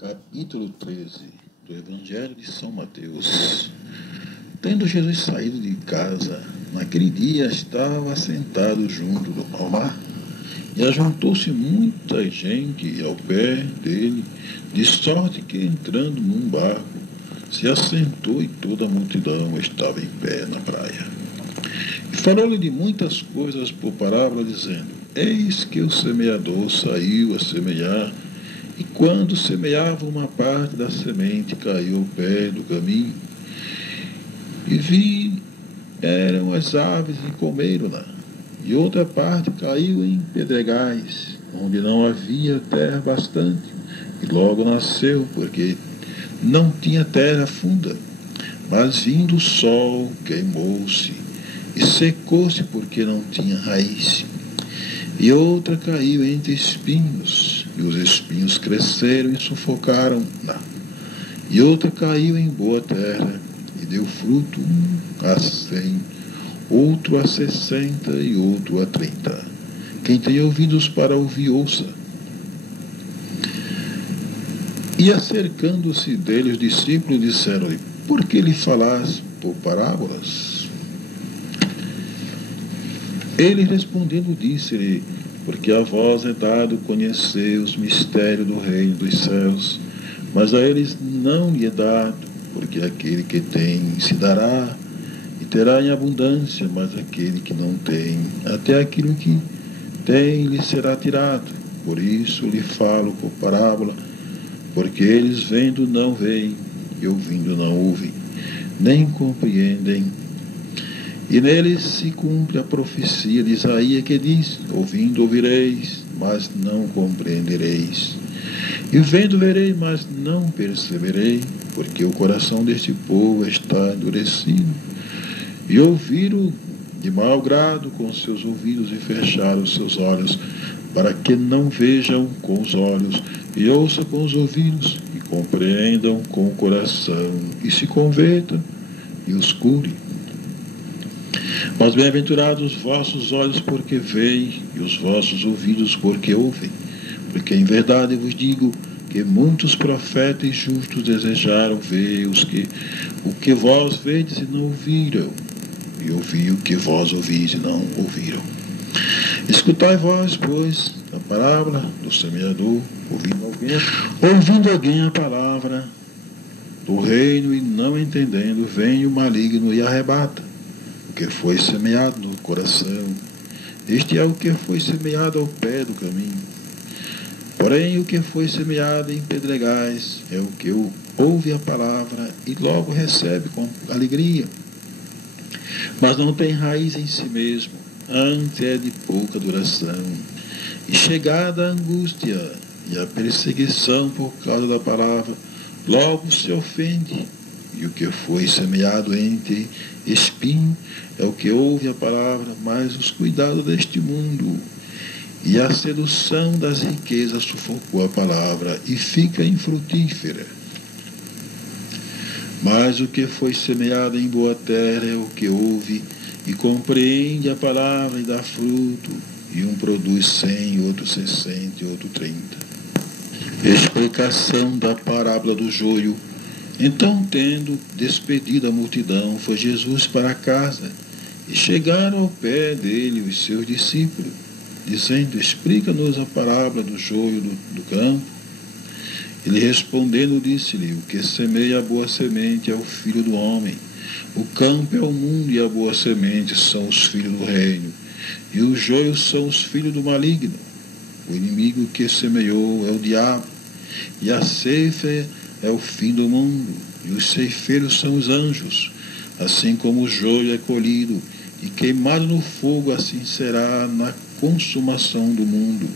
Capítulo 13 do Evangelho de São Mateus. Tendo Jesus saído de casa, naquele dia estava sentado junto ao mar, e ajuntou-se muita gente ao pé dele, de sorte que, entrando num barco, se assentou e toda a multidão estava em pé na praia. E falou-lhe de muitas coisas por parábola, dizendo: Eis que o semeador saiu a semear, e quando semeava, uma parte da semente caiu ao pé do caminho, e eram as aves e comeram-na. E outra parte caiu em pedregais, onde não havia terra bastante, e logo nasceu, porque não tinha terra funda. Mas vindo o sol, queimou-se, e secou-se, porque não tinha raiz. E outra caiu entre espinhos, e os espinhos cresceram e sufocaram-na. E outra caiu em boa terra, e deu fruto, um a 100, outro a 60 e outro a 30. Quem tem ouvidos para ouvir, ouça. E acercando-se dele os discípulos, disseram-lhe: Por que lhe falas por parábolas? Ele respondendo disse-lhe: Porque a vós é dado conhecer os mistérios do reino dos céus, mas a eles não lhe é dado, porque aquele que tem se dará e terá em abundância, mas aquele que não tem, até aquilo que tem lhe será tirado. Por isso lhe falo por parábola, porque eles vendo não veem, e ouvindo não ouvem, nem compreendem. E neles se cumpre a profecia de Isaías, que diz: Ouvindo ouvireis, mas não compreendereis. E vendo verei, mas não perceberei, porque o coração deste povo está endurecido. E ouviram de mau grado com seus ouvidos, e fecharam os seus olhos, para que não vejam com os olhos, e ouçam com os ouvidos, e compreendam com o coração, e se convertam, e os cure. Mas bem-aventurados os vossos olhos, porque veem, e os vossos ouvidos, porque ouvem. Porque em verdade vos digo que muitos profetas justos desejaram ver o que vós vedes e não ouviram, e ouvir o que vós ouvis e não ouviram. Escutai vós, pois, a parábola do semeador, ouvindo alguém a palavra do reino e não entendendo, vem o maligno e arrebata o que foi semeado no coração. Este é o que foi semeado ao pé do caminho. Porém, o que foi semeado em pedregais é o que ouve a palavra e logo recebe com alegria, mas não tem raiz em si mesmo, antes é de pouca duração. E chegada a angústia e a perseguição por causa da palavra, logo se ofende. E o que foi semeado entre espinho é o que ouve a palavra, mas os cuidados deste mundo e a sedução das riquezas sufocou a palavra e fica infrutífera. Mas o que foi semeado em boa terra é o que ouve e compreende a palavra e dá fruto, e um produz 100, outro 60 e outro 30. Explicação da parábola do joio. Então, tendo despedido a multidão, foi Jesus para casa, e chegaram ao pé dele os seus discípulos, dizendo: Explica-nos a parábola do joio do campo. Ele respondendo disse-lhe: O que semeia a boa semente é o Filho do homem. O campo é o mundo, e a boa semente são os filhos do reino, e os joios são os filhos do maligno. O inimigo que semeou é o diabo, e a ceifa é o fim do mundo, e os ceifeiros são os anjos. Assim como o joio é colhido e queimado no fogo, assim será na consumação do mundo.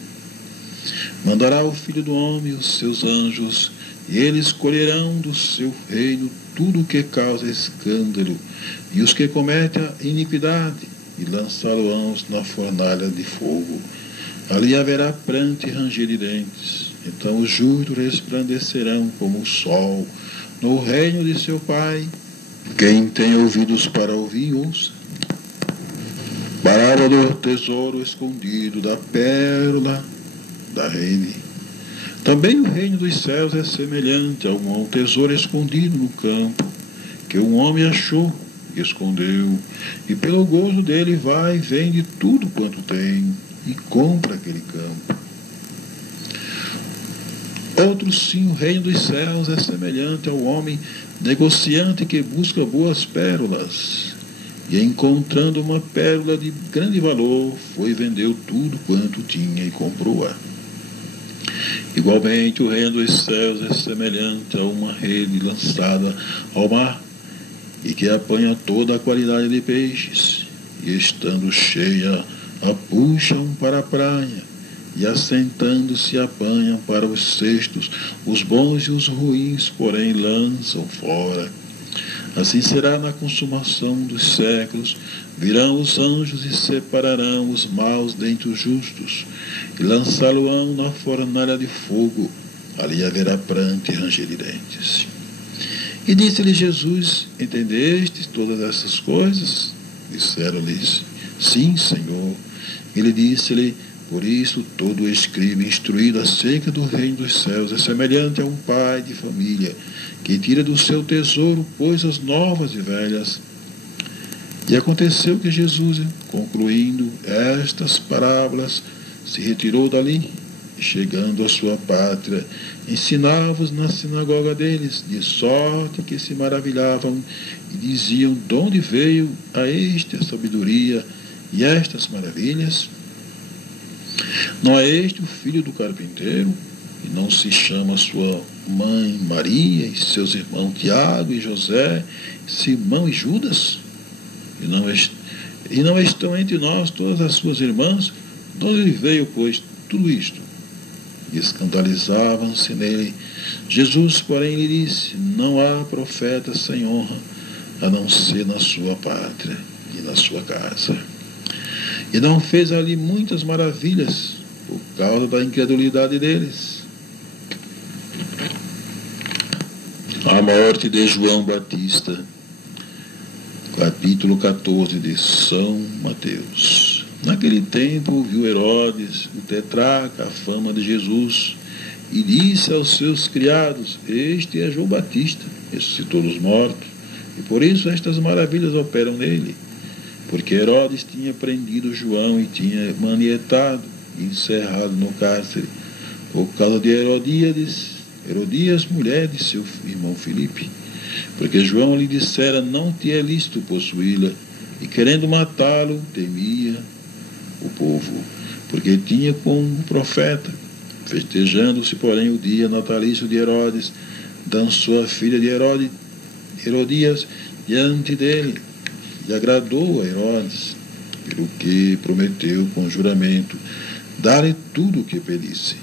Mandará o Filho do homem os seus anjos, e eles colherão do seu reino tudo o que causa escândalo, e os que cometem a iniquidade, e lançá-lo-ão na fornalha de fogo. Ali haverá pranto e ranger de dentes. Então os justos resplandecerão como o sol no reino de seu Pai. Quem tem ouvidos para ouvir, ouça. Parábola do tesouro escondido, da pérola da rede. Também o reino dos céus é semelhante a um tesouro escondido no campo, que um homem achou e escondeu, e pelo gozo dele vai e vende tudo quanto tem, e compra aquele campo. Outro sim, o reino dos céus é semelhante ao homem negociante que busca boas pérolas, e encontrando uma pérola de grande valor, foi e vendeu tudo quanto tinha e comprou-a. Igualmente, o reino dos céus é semelhante a uma rede lançada ao mar, e que apanha toda a qualidade de peixes, e estando cheia, a puxam para a praia, e assentando-se apanham para os cestos os bons e os ruins, porém lançam fora. Assim será na consumação dos séculos. Virão os anjos e separarão os maus dentre os justos, e lançá-lo-ão na fornalha de fogo. Ali haverá pranto e ranger de dentes. E disse-lhe Jesus: entendestes todas essas coisas? Disseram-lhes: sim, Senhor. Ele disse-lhe: por isso todo escriba instruído acerca do reino dos céus é semelhante a um pai de família, que tira do seu tesouro coisas novas e velhas. E aconteceu que Jesus, concluindo estas parábolas, se retirou dali, e chegando à sua pátria, ensinava-os na sinagoga deles, de sorte que se maravilhavam e diziam: de onde veio a este a sabedoria e estas maravilhas? Não é este o filho do carpinteiro? E não se chama sua mãe Maria, e seus irmãos Tiago e José, Simão e Judas? E não estão entre nós todas as suas irmãs? De onde veio, pois, tudo isto? E escandalizavam-se nele. Jesus, porém, lhe disse: não há profeta sem honra, a não ser na sua pátria e na sua casa. E não fez ali muitas maravilhas por causa da incredulidade deles. A morte de João Batista, capítulo 14 de São Mateus. Naquele tempo ouviu Herodes, o tetrarca, a fama de Jesus, e disse aos seus criados: este é João Batista, ressuscitou dos mortos, e por isso estas maravilhas operam nele. Porque Herodes tinha prendido João e tinha manietado e encerrado no cárcere por causa de Herodias, mulher de seu irmão Filipe. Porque João lhe dissera: não te é lícito possuí-la, e querendo matá-lo, temia o povo, porque tinha como profeta. Festejando-se, porém, o dia natalício de Herodes, dançou a filha de Herodias diante dele, e agradou a Herodes, pelo que prometeu com juramento dar-lhe tudo o que pedisse.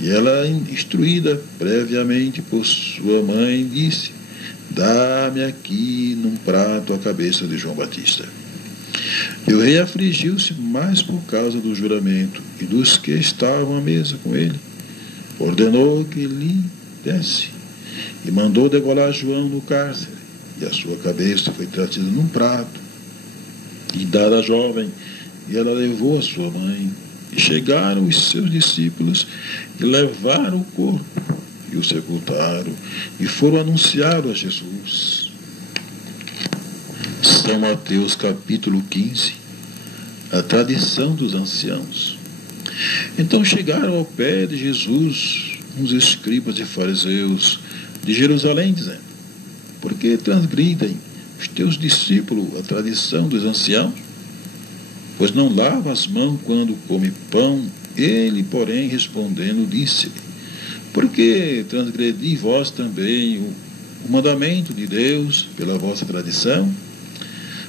E ela, instruída previamente por sua mãe, disse: dá-me aqui num prato a cabeça de João Batista. E o rei afligiu-se mais por causa do juramento e dos que estavam à mesa com ele. Ordenou que lhe desse, e mandou degolar João no cárcere. E a sua cabeça foi trazida num prato e dada à jovem, e ela levou a sua mãe. E chegaram os seus discípulos e levaram o corpo e o sepultaram, e foram anunciá-lo a Jesus. São Mateus capítulo 15. A tradição dos anciãos. Então chegaram ao pé de Jesus uns escribas e fariseus de Jerusalém, dizendo: por que transgridem os teus discípulos a tradição dos anciãos? Pois não lava as mãos quando come pão. Ele, porém, respondendo, disse-lhe: por que transgredi vós também o mandamento de Deus pela vossa tradição?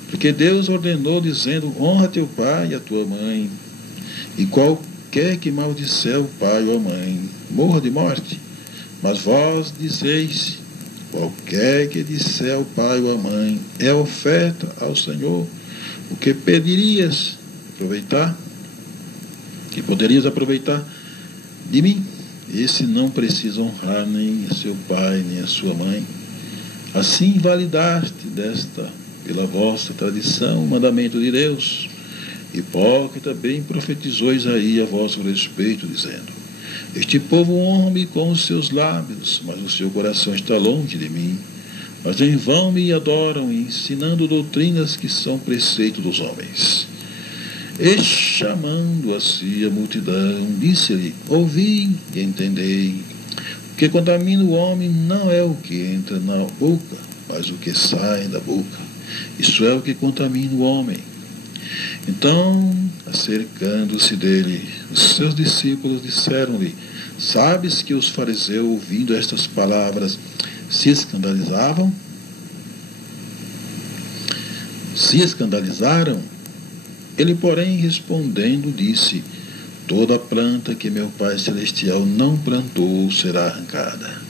Porque Deus ordenou, dizendo: honra teu pai e a tua mãe, e qualquer que maldisser o pai ou a mãe, morra de morte. Mas vós dizeis: qualquer que disser ao pai ou à mãe, é oferta ao Senhor. O que pedirias aproveitar? Que poderias aproveitar de mim? Esse não precisa honrar nem a seu pai, nem a sua mãe. Assim invalidaste desta, pela vossa tradição, o mandamento de Deus. Hipócrita, bem profetizou Isaías a vosso respeito, dizendo: Este povo honra-me com os seus lábios, mas o seu coração está longe de mim. Mas em vão me adoram, ensinando doutrinas que são preceito dos homens. E chamando a si a multidão, disse-lhe: ouvi e entendei. O que contamina o homem não é o que entra na boca, mas o que sai da boca. Isso é o que contamina o homem. Então, acercando-se dele, os seus discípulos disseram-lhe: sabes que os fariseus, ouvindo estas palavras, se escandalizavam? Se escandalizaram? Ele, porém, respondendo, disse: toda planta que meu Pai Celestial não plantou será arrancada.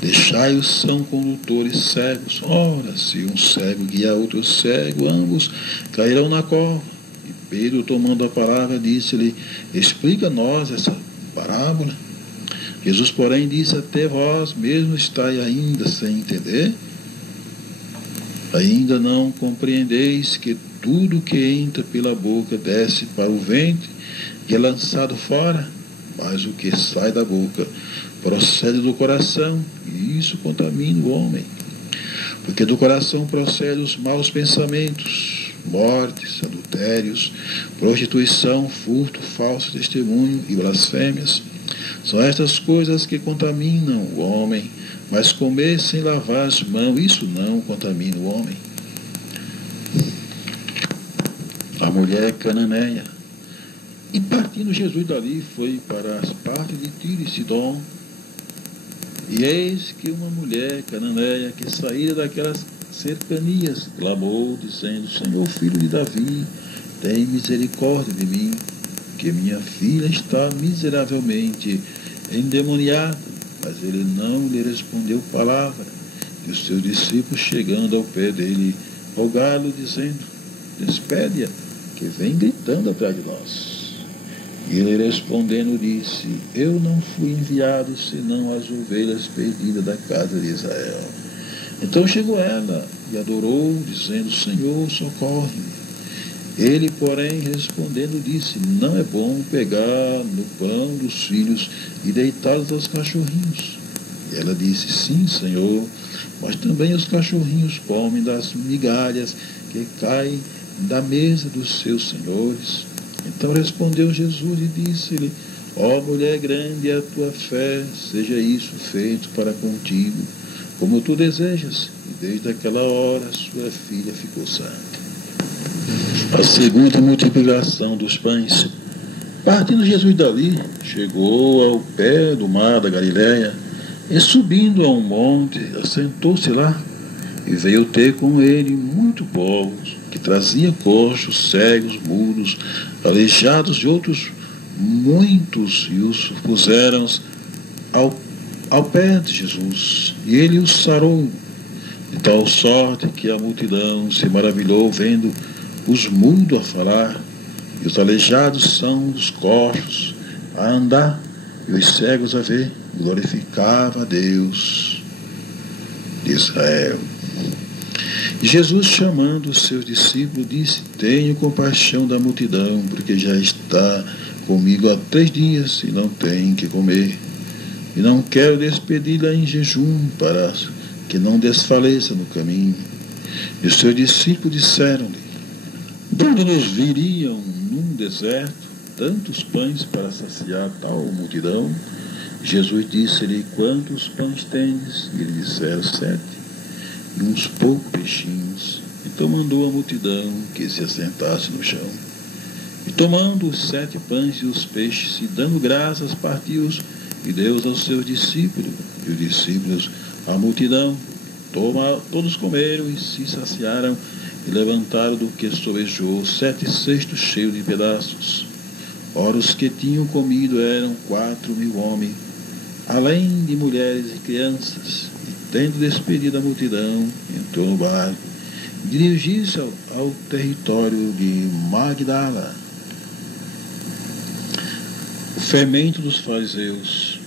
Deixai-os são condutores cegos. Ora, se um cego guiar outro cego, ambos cairão na cova. E Pedro, tomando a palavra, disse-lhe: explica-nos essa parábola. Jesus, porém, disse: até vós mesmos estáis ainda sem entender? Ainda não compreendeis que tudo que entra pela boca desce para o ventre e é lançado fora? Mas o que sai da boca procede do coração, e isso contamina o homem. Porque do coração procedem os maus pensamentos, mortes, adultérios, prostituição, furto, falso testemunho e blasfêmias. São estas coisas que contaminam o homem, mas comer sem lavar as mãos, isso não contamina o homem. A mulher cananeia. E partindo Jesus dali, foi para as partes de Tiro e Sidom. E eis que uma mulher cananeia que saíra daquelas cercanias clamou, dizendo: Senhor, filho de Davi, tem misericórdia de mim, que minha filha está miseravelmente endemoniada. Mas ele não lhe respondeu palavra. E os seus discípulos, chegando ao pé dele, rogaram-lhe, dizendo: despede-a, que vem gritando atrás de nós. E ele respondendo disse: eu não fui enviado senão as ovelhas perdidas da casa de Israel. Então chegou ela e adorou, dizendo: Senhor, socorre-me. Ele, porém, respondendo disse: não é bom pegar no pão dos filhos e deitá-los aos cachorrinhos. E ela disse: sim, Senhor, mas também os cachorrinhos comem das migalhas que caem da mesa dos seus senhores. Então respondeu Jesus e disse-lhe: ó mulher, grande é a tua fé, seja isso feito para contigo, como tu desejas. E desde aquela hora sua filha ficou sã. A segunda multiplicação dos pães. Partindo Jesus dali, chegou ao pé do mar da Galileia, e subindo a um monte, assentou-se lá, e veio ter com ele muito povos, que trazia coxos, cegos, mudos, aleijados e outros muitos, e os puseram ao pé de Jesus, e ele os sarou, de tal sorte que a multidão se maravilhou vendo os mudos a falar, e os aleijados são os coxos a andar, e os cegos a ver, glorificava a Deus de Israel. E Jesus, chamando os seus discípulos, disse: tenho compaixão da multidão, porque já está comigo há 3 dias e não tem que comer. E não quero despedi-la em jejum, para que não desfaleça no caminho. E os seus discípulos disseram-lhe: de onde nos viriam num deserto tantos pães para saciar tal multidão? Jesus disse-lhe: quantos pães tendes? E eles disseram: 7, e uns poucos peixinhos. Então mandou a multidão que se assentasse no chão. E tomando os 7 pães e os peixes, e dando graças, partiu-os e deu-os aos seus discípulos. E os discípulos, a multidão, todos comeram e se saciaram, e levantaram do que sobejou 7 cestos cheios de pedaços. Ora, os que tinham comido eram 4.000 homens, além de mulheres e crianças. E tendo despedido a multidão, entrou no barco e dirigiu-se ao território de Magdala. O fermento dos fariseus.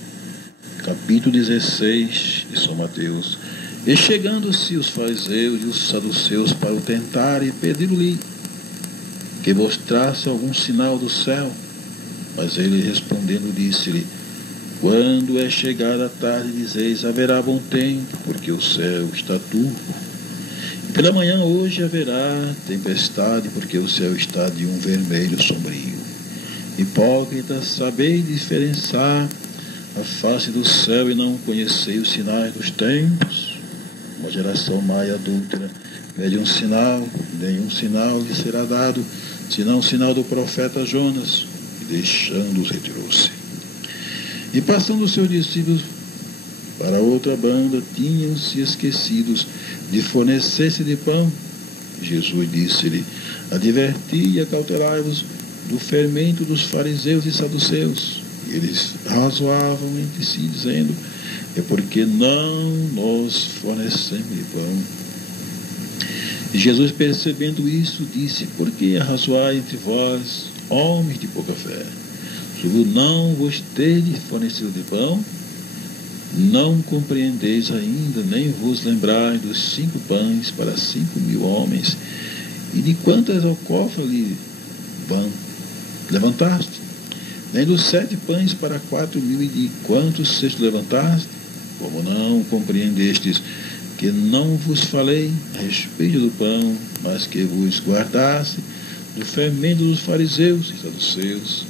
Capítulo 16 de São Mateus. E chegando-se os fariseus e os saduceus para o tentarem, pediram-lhe que mostrasse algum sinal do céu. Mas ele respondendo disse-lhe: Quando é chegada a tarde, dizeis, haverá bom tempo, porque o céu está turvo. E pela manhã hoje haverá tempestade, porque o céu está de um vermelho sombrio. Hipócritas, sabeis diferenciar a face do céu e não conheceis os sinais dos tempos? Uma geração má e adúltera pede um sinal, nenhum sinal lhe será dado, senão o sinal do profeta Jonas, e deixando-os retirou-se. E passando os seus discípulos para outra banda, tinham-se esquecidos de fornecer-se de pão. Jesus disse-lhe, adverti e acautelai-vos do fermento dos fariseus e saduceus. E eles razoavam entre si, dizendo, é porque não nos fornecemos de pão. E Jesus, percebendo isso, disse, por que arrazoai entre vós, homens de pouca fé? Se não vos tendes fornecido de pão, não compreendeis ainda, nem vos lembrais dos 5 pães para 5.000 homens, e de quantas alcofas lhe levantaste? Nem dos 7 pães para 4.000, e de quantos cestos levantaste? Como não compreendestes que não vos falei a respeito do pão, mas que vos guardasse do fermento dos fariseus e saduceus?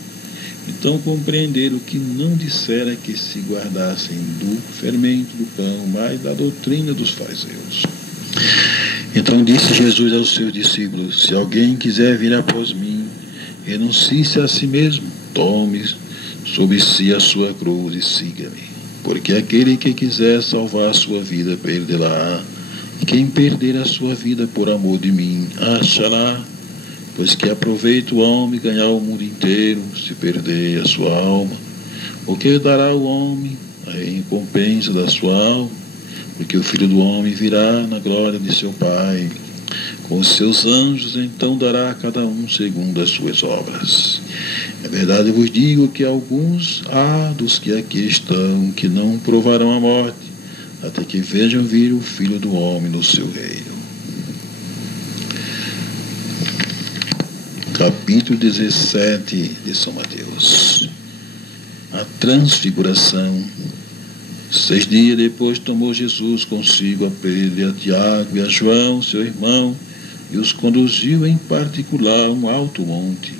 Então compreenderam que não dissera que se guardassem do fermento do pão, mas da doutrina dos fariseus. Então disse Jesus aos seus discípulos, se alguém quiser vir após mim, renuncie-se a si mesmo, tome sobre si a sua cruz e siga-me. Porque aquele que quiser salvar a sua vida, perdê-la-á, e quem perder a sua vida por amor de mim, achará. Pois que aproveita o homem ganhar o mundo inteiro, se perder a sua alma? O que dará o homem a recompensa da sua alma? Porque o Filho do Homem virá na glória de seu Pai, com os seus anjos, então dará a cada um segundo as suas obras. É verdade, eu vos digo que alguns há dos que aqui estão, que não provarão a morte, até que vejam vir o Filho do Homem no seu reino. Capítulo 17 de São Mateus. A transfiguração. 6 dias depois tomou Jesus consigo a Pedro e a Tiago e a João, seu irmão, e os conduziu em particular a um alto monte,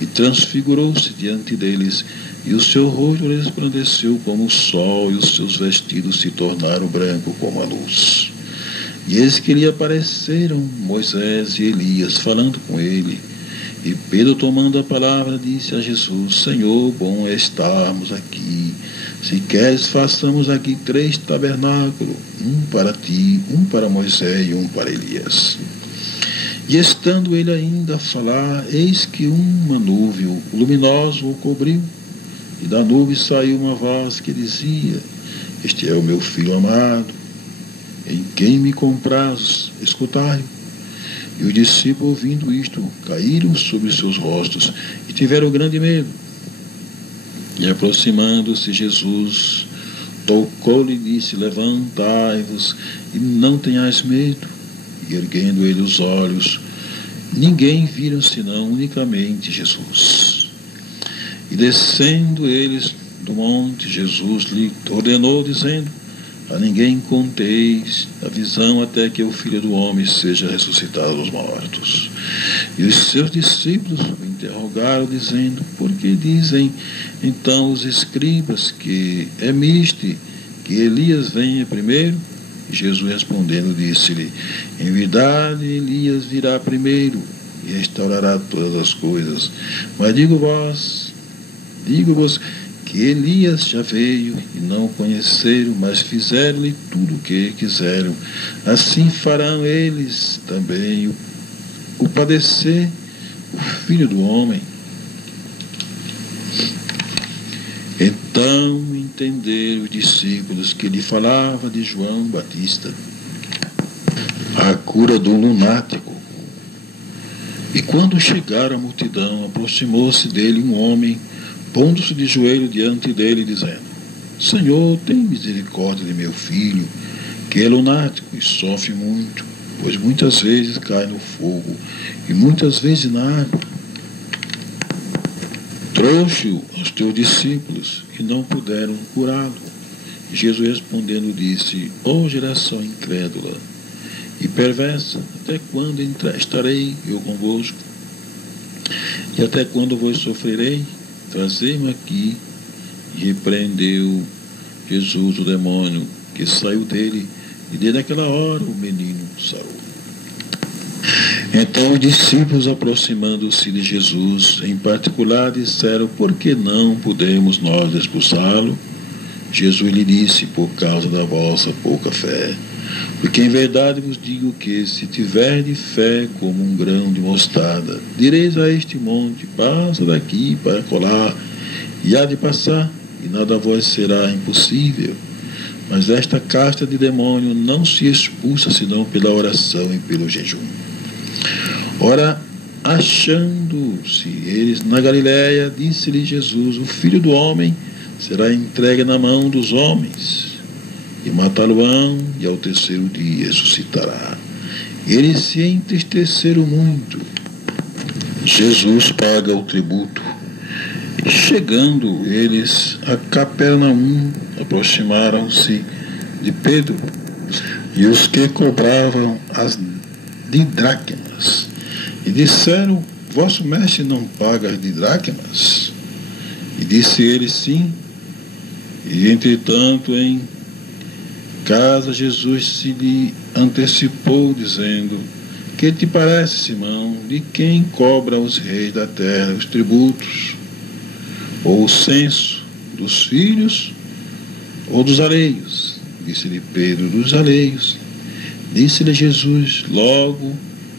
e transfigurou-se diante deles, e o seu rosto resplandeceu como o sol, e os seus vestidos se tornaram brancos como a luz. E eis que lhe apareceram Moisés e Elias, falando com ele. E Pedro, tomando a palavra, disse a Jesus, Senhor, bom é estarmos aqui. Se queres, façamos aqui 3 tabernáculos, um para ti, um para Moisés e um para Elias. E estando ele ainda a falar, eis que uma nuvem luminosa o cobriu, e da nuvem saiu uma voz que dizia, este é o meu filho amado, em quem me compraz, escutai-o. E os discípulos, ouvindo isto, caíram sobre seus rostos e tiveram grande medo. E aproximando-se Jesus, tocou-lhe e disse, levantai-vos e não tenhais medo. E erguendo ele os olhos, ninguém viram senão unicamente Jesus. E descendo eles do monte, Jesus lhe ordenou, dizendo, a ninguém conteis a visão até que o Filho do Homem seja ressuscitado dos mortos. E os seus discípulos o interrogaram, dizendo, por que dizem então os escribas que é misto que Elias venha primeiro? E Jesus respondendo disse-lhe, em verdade Elias virá primeiro e restaurará todas as coisas. Mas digo-vos que Elias já veio e não o conheceram, mas fizeram-lhe tudo o que quiseram. Assim farão eles também o padecer o Filho do Homem. Então entenderam os discípulos que lhe falava de João Batista, a cura do lunático. E quando chegaram a multidão, aproximou-se dele um homem, pondo-se de joelho diante dele, dizendo, Senhor, tem misericórdia de meu filho, que é lunático e sofre muito, pois muitas vezes cai no fogo e muitas vezes na água. trouxe-o aos teus discípulos e não puderam curá-lo. Jesus respondendo disse: ó geração incrédula e perversa, até quando estarei eu convosco? E até quando vos sofrerei? Trazei-me aqui. E repreendeu Jesus o demônio, que saiu dele, e desde aquela hora o menino sarou. Então os discípulos, aproximando-se de Jesus, em particular, disseram: por que não podemos nós expulsá-lo? Jesus lhe disse: por causa da vossa pouca fé. Porque em verdade vos digo que, se tiverdes fé como um grão de mostarda, direis a este monte: passa daqui para colar, e há de passar, e nada vos será impossível. Mas esta casta de demônio não se expulsa senão pela oração e pelo jejum. Ora, achando-se eles na Galiléia, disse-lhe Jesus: o Filho do Homem será entregue na mão dos homens, e matá-lo-ão, e ao terceiro dia ressuscitará. Eles se entristeceram muito. Jesus paga o tributo. Chegando eles a Capernaum, aproximaram-se de Pedro e os que cobravam as didracmas, e disseram: vosso mestre não paga as didracmas? E disse ele: sim. E entretanto em casa Jesus se lhe antecipou, dizendo: que te parece, Simão? De quem cobra os reis da terra os tributos? Ou o censo? Dos filhos ou dos alheios? Disse-lhe Pedro: dos alheios. Disse-lhe Jesus: logo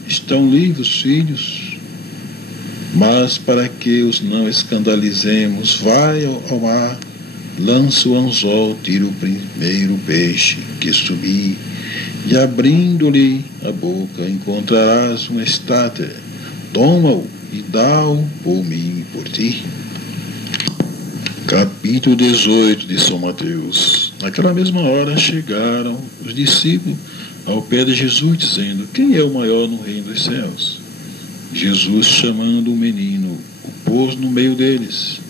estão livres os filhos. Mas para que os não escandalizemos, vai ao mar, lança o anzol, tira o primeiro peixe que subir, e abrindo-lhe a boca encontrarás uma estátua. Toma-o e dá-o por mim e por ti. Capítulo 18 de São Mateus. Naquela mesma hora chegaram os discípulos ao pé de Jesus, dizendo: quem é o maior no reino dos céus? Jesus, chamando o menino, o pôs no meio deles,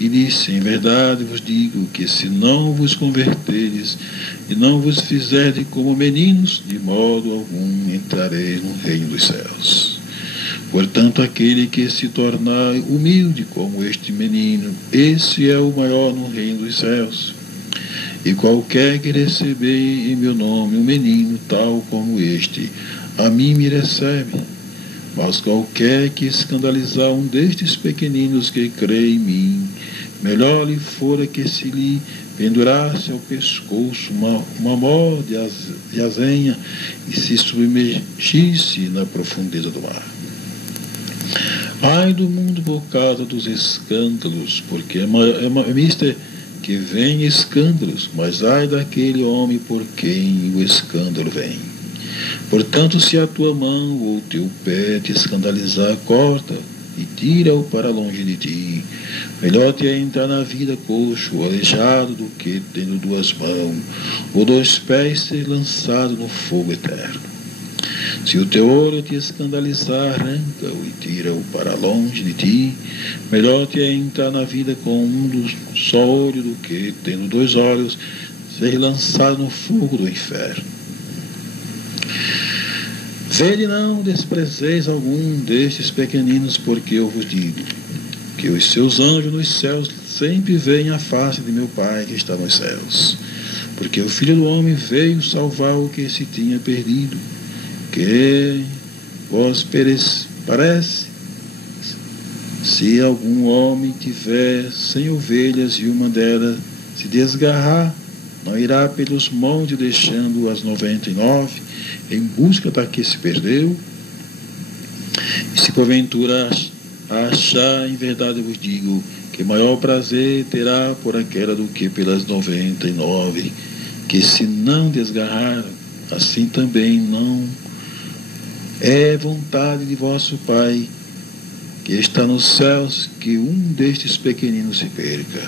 e disse: em verdade vos digo que, se não vos converterdes e não vos fizerdes como meninos, de modo algum entrareis no reino dos céus. Portanto, aquele que se tornar humilde como este menino, esse é o maior no reino dos céus. E qualquer que receber em meu nome um menino tal como este, a mim me recebe. Mas qualquer que escandalizar um destes pequeninos que crê em mim, melhor lhe fora que se lhe pendurasse ao pescoço uma mó de azenha e se submergisse na profundeza do mar. Ai do mundo por causa dos escândalos, porque é mister que vem escândalos, mas ai daquele homem por quem o escândalo vem. Portanto, se a tua mão ou teu pé te escandalizar, corta e tira-o para longe de ti. Melhor te é entrar na vida coxo ou aleijado do que, tendo duas mãos ou dois pés, ser lançado no fogo eterno. Se o teu olho te escandalizar, arranca-o e tira-o para longe de ti. Melhor te é entrar na vida com só olho do que, tendo dois olhos, ser lançado no fogo do inferno. Vede, não desprezeis algum destes pequeninos, porque eu vos digo que os seus anjos nos céus sempre veem a face de meu Pai que está nos céus. Porque o Filho do Homem veio salvar o que se tinha perdido. Que vos parece, se algum homem tiver 100 ovelhas e uma delas se desgarrar, não irá pelos montes deixando as 99 em busca da que se perdeu? E se porventura achar, em verdade vos digo, que maior prazer terá por aquela do que pelas 99 que se não desgarraram, assim também não é vontade de vosso Pai que está nos céus que um destes pequeninos se perca.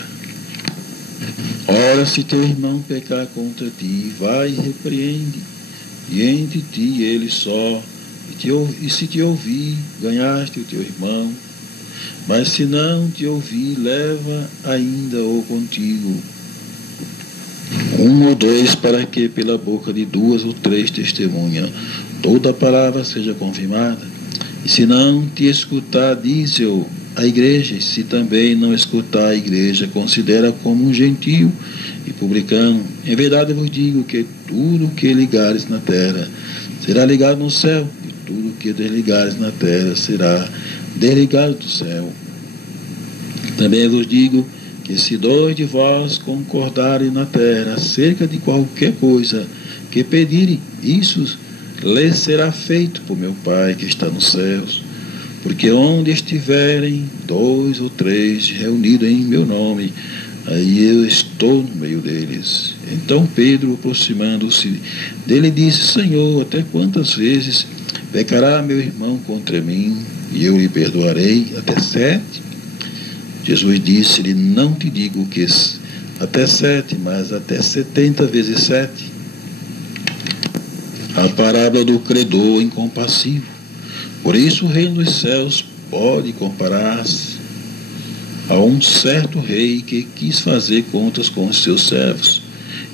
Ora, se teu irmão pecar contra ti, vai e repreende, e entre ti e ele só, e se te ouvir, ganhaste o teu irmão. Mas se não te ouvir, leva ainda-o contigo, 1 ou 2, para que pela boca de 2 ou 3 testemunhas toda a palavra seja confirmada. E se não te escutar, dize-o à igreja. E se também não escutar a igreja, considera como um gentio e publicano. Em verdade eu vos digo que tudo o que ligares na terra será ligado no céu, e tudo o que desligares na terra será desligado do céu. Também vos digo que se 2 de vós concordarem na terra acerca de qualquer coisa que pedirem, isso lhes será feito por meu Pai que está nos céus. Porque onde estiverem 2 ou 3 reunidos em meu nome, aí eu estou no meio deles. Então Pedro, aproximando-se dele, disse: Senhor, até quantas vezes pecará meu irmão contra mim, e eu lhe perdoarei? Até 7? Jesus disse-lhe: Não te digo que até 7, mas até 70 vezes 7. A parábola do credor incompassivo. Por isso o reino dos céus pode comparar-se a um certo rei que quis fazer contas com os seus servos.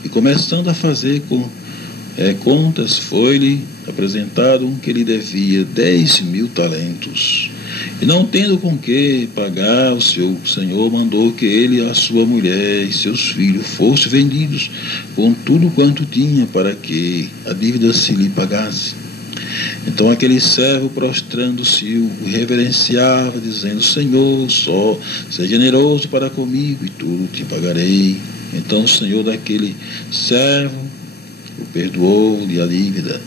E começando a fazer contas, foi-lhe apresentado um que lhe devia 10.000 talentos. E não tendo com que pagar, o seu senhor mandou que ele, a sua mulher e seus filhos fossem vendidos com tudo quanto tinha, para que a dívida se lhe pagasse. Então aquele servo, prostrando-se, o reverenciava, dizendo: Senhor, só seja generoso para comigo, e tudo te pagarei. Então o senhor daquele servo o perdoou-lhe a dívida.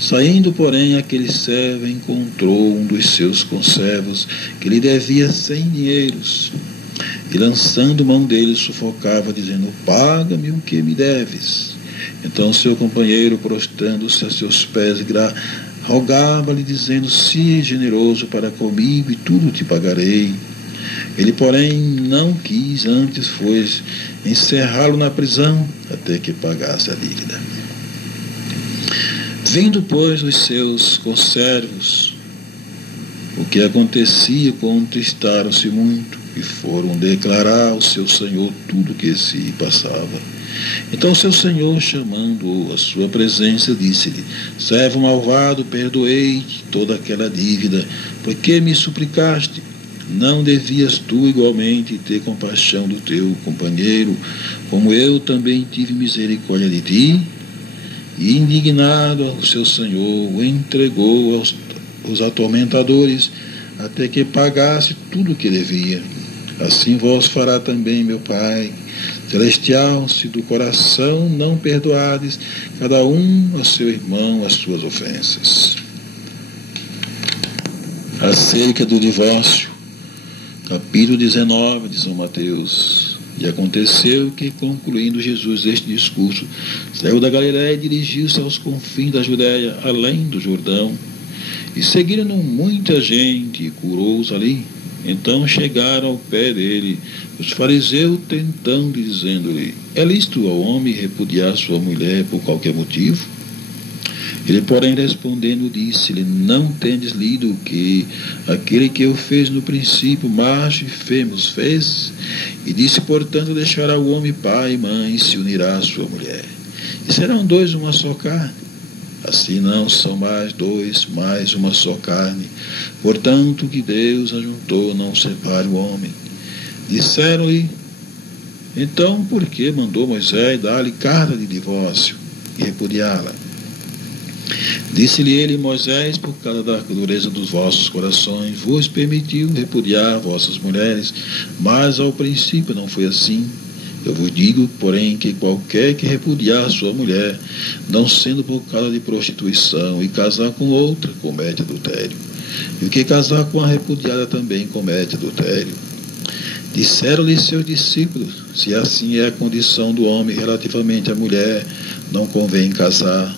Saindo, porém, aquele servo encontrou um dos seus conservos que lhe devia 100 dinheiros, e lançando mão dele, sufocava, dizendo: Paga-me o que me deves. Então seu companheiro, prostrando-se a seus pés, rogava-lhe, dizendo: Se generoso para comigo, e tudo te pagarei. Ele, porém, não quis, antes foi encerrá-lo na prisão, até que pagasse a dívida. Vendo, pois, os seus conservos o que acontecia, contristaram-se muito, e foram declarar ao seu senhor tudo o que se passava. Então seu senhor, chamando-o à sua presença, disse-lhe: Servo malvado, perdoei-te toda aquela dívida, porque me suplicaste. Não devias tu igualmente ter compaixão do teu companheiro, como eu também tive misericórdia de ti? E indignado, o seu senhor o entregou aos atormentadores, até que pagasse tudo o que devia. Assim vos fará também meu Pai celestial, se do coração não perdoardes cada um a seu irmão as suas ofensas. Acerca do divórcio, capítulo 19 de São Mateus. E aconteceu que, concluindo Jesus este discurso, saiu da Galiléia e dirigiu-se aos confins da Judéia, além do Jordão. E seguiram-no muita gente, e curou-os ali. Então chegaram ao pé dele os fariseus, tentando, dizendo-lhe: É lícito ao homem repudiar sua mulher por qualquer motivo? Ele, porém, respondendo, disse-lhe: Não tendes lido que aquele que o fez no princípio, macho e fêmea fez? E disse, portanto: Deixará o homem pai e mãe, e se unirá à sua mulher, e serão 2 uma só carne. Assim não são mais 2, mais uma só carne. Portanto, o que Deus ajuntou, não separe o homem. Disseram-lhe: Então, por que mandou Moisés dar-lhe carta de divórcio e repudiá-la? Disse-lhe ele: Moisés, por causa da dureza dos vossos corações, vos permitiu repudiar vossas mulheres, mas ao princípio não foi assim. Eu vos digo, porém, que qualquer que repudiar sua mulher, não sendo por causa de prostituição, e casar com outra, comete adultério. E o que casar com a repudiada também comete adultério. Disseram-lhe seus discípulos: Se assim é a condição do homem relativamente à mulher, não convém casar.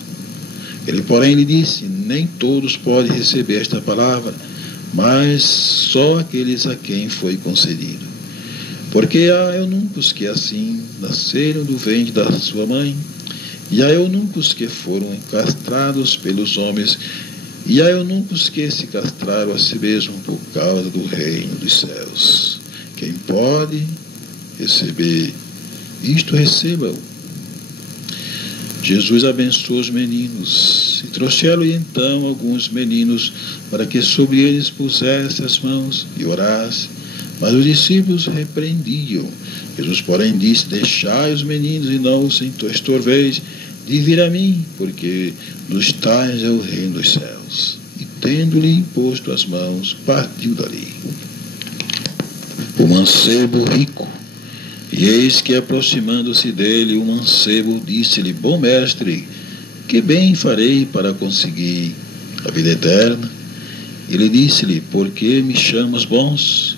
Ele, porém, lhe disse: Nem todos podem receber esta palavra, mas só aqueles a quem foi concedido. Porque há eunucos que assim nasceram do ventre da sua mãe, e há eunucos que foram castrados pelos homens, E há eunucos que se castraram a si mesmo por causa do reino dos céus. Quem pode receber isto, receba-o. Jesus abençoou os meninos, e trouxeram-lhe então alguns meninos, para que sobre eles pusesse as mãos e orasse. Mas os discípulos repreendiam. Jesus, porém, disse: deixai os meninos e não os estorveis de vir a mim, porque dos tais é o reino dos céus. E tendo-lhe imposto as mãos, partiu dali. O mancebo rico. E eis que, aproximando-se dele, o mancebo disse-lhe: bom mestre, que bem farei para conseguir a vida eterna? Ele disse-lhe: por que me chamas bons?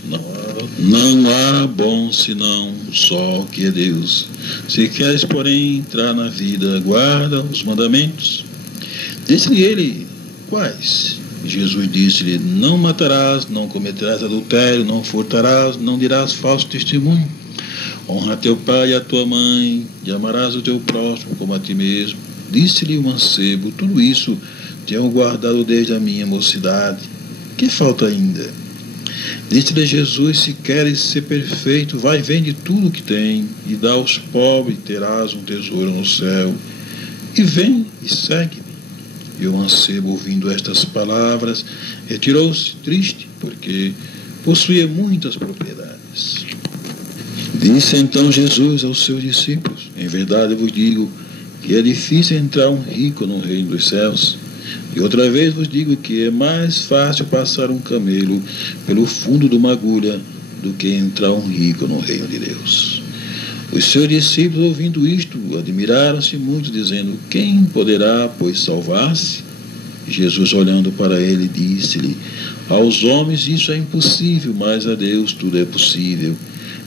Não há bom senão só que é Deus. Se queres, porém, entrar na vida, guarda os mandamentos. Disse-lhe ele: quais? Jesus disse-lhe: não matarás, não cometerás adultério, não furtarás, não dirás falso testemunho. Honra teu pai e a tua mãe, e amarás o teu próximo como a ti mesmo. Disse-lhe o mancebo: tudo isso tenho guardado desde a minha mocidade. Que falta ainda? Disse-lhe Jesus: se queres ser perfeito, vai, vende tudo o que tem, e dá aos pobres, e terás um tesouro no céu. E vem e segue-me. E o mancebo, ouvindo estas palavras, retirou-se triste, porque possuía muitas propriedades. Disse então Jesus aos seus discípulos: em verdade vos digo que é difícil entrar um rico no reino dos céus. E outra vez vos digo que é mais fácil passar um camelo pelo fundo de uma agulha do que entrar um rico no reino de Deus. Os seus discípulos, ouvindo isto, admiraram-se muito, dizendo: quem poderá, pois, salvar-se? Jesus, olhando para ele, disse-lhe: aos homens isso é impossível, mas a Deus tudo é possível.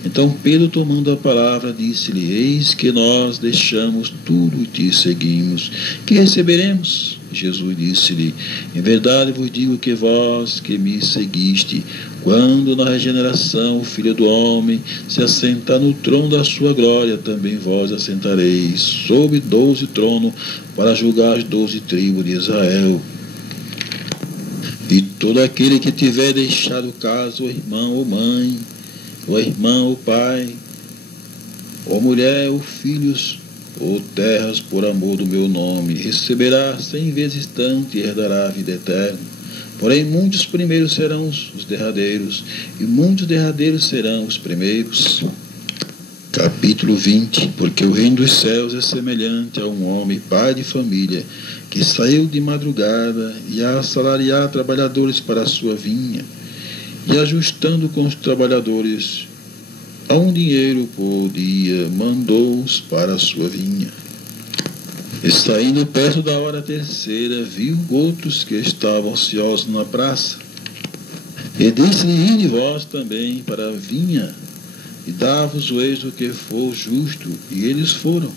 Então Pedro, tomando a palavra, disse-lhe: eis que nós deixamos tudo e te seguimos. Que receberemos? Jesus disse-lhe: em verdade vos digo que vós que me seguiste, quando na regeneração o Filho do Homem se assentar no trono da sua glória, também vós assentareis sobre 12 tronos para julgar as 12 tribos de Israel. E todo aquele que tiver deixado casa, ou irmão ou mãe, ou irmão ou pai, ou mulher ou filhos, ou terras por amor do meu nome, receberá 100 vezes tanto e herdará a vida eterna. Porém, muitos primeiros serão os derradeiros, e muitos derradeiros serão os primeiros. Capítulo 20. Porque o reino dos céus é semelhante a um homem, pai de família, que saiu de madrugada e a assalariar trabalhadores para a sua vinha, e ajustando com os trabalhadores a um dinheiro por dia, mandou-os para a sua vinha. E saindo perto da hora terceira, viu outros que estavam ociosos na praça. E disse-lhe: ide vós também para a vinha, e dá-vos o êxito que for justo. E eles foram.